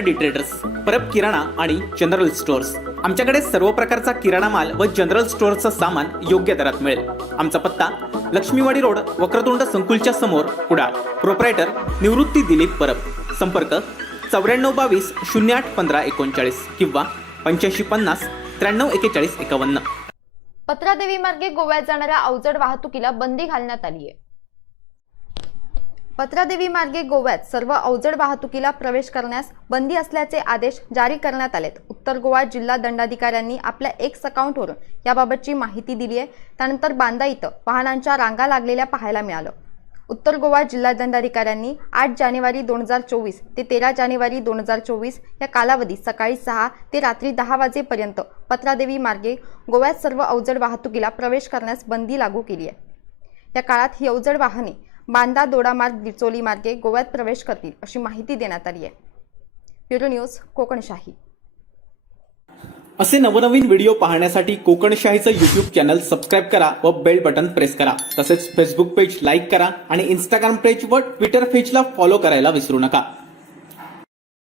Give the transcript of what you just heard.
Kharadi traders Parab किराणा आणि general stores आमच्याकडे सर्व प्रकारचा किराणा माल व जनरल स्टोअर्सचं सामान योग्य दरात मिळेल. आमचा पत्ता लक्ष्मीवाडी रोड वक्रतुंड संकुलच्या समोर कुडाळ प्रोप्रायटर निवृत्ती दिलीप परब. संपर्क चौऱ्याण्णव बावीस शून्य आठ पंधरा एकोणचाळीस किंवा पंच्याऐंशी पन्नास त्र्याण्णव एकेचाळीस एकावन्न. पत्रादेवी मार्गे गोव्यात जाणाऱ्या अवजड वाहतुकीला बंदी घालण्यात आली आहे पत्रादेवी मार्गे गोव्यात सर्व अवजड वाहतुकीला प्रवेश करण्यास बंदी असल्याचे आदेश जारी करण्यात आलेत. उत्तर गोवा जिल्हा दंडाधिकाऱ्यांनी आपल्या एक्स अकाउंटवरून याबाबतची माहिती दिली आहे. त्यानंतर बांदा इथं वाहनांच्या रांगा लागलेल्या पाहायला मिळालं. उत्तर गोवा जिल्हा दंडाधिकाऱ्यांनी आठ जानेवारी दोन हजार चोवीस ते तेरा जानेवारी दोन हजार चोवीस या कालावधीत सकाळी सहा ते रात्री दहा वाजेपर्यंत पत्रादेवी मार्गे गोव्यात सर्व अवजड वाहतुकीला प्रवेश करण्यास बंदी लागू केली आहे. या काळात ही अवजड वाहने बांदा दोडामार्ग बिचोली मार्गे गोव्यात प्रवेश करतील अशी माहिती देण्यात आली आहे. Bureau news Kokanshahi. असे नवनवीन व्हिडिओ पाहण्यासाठी कोकणशाहीचं युट्यूब चॅनल सबस्क्राईब करा व बेल बटन प्रेस करा. तसेच फेसबुक पेज लाईक करा आणि इंस्टाग्राम पेज व ट्विटर पेजला फॉलो करायला विसरू नका.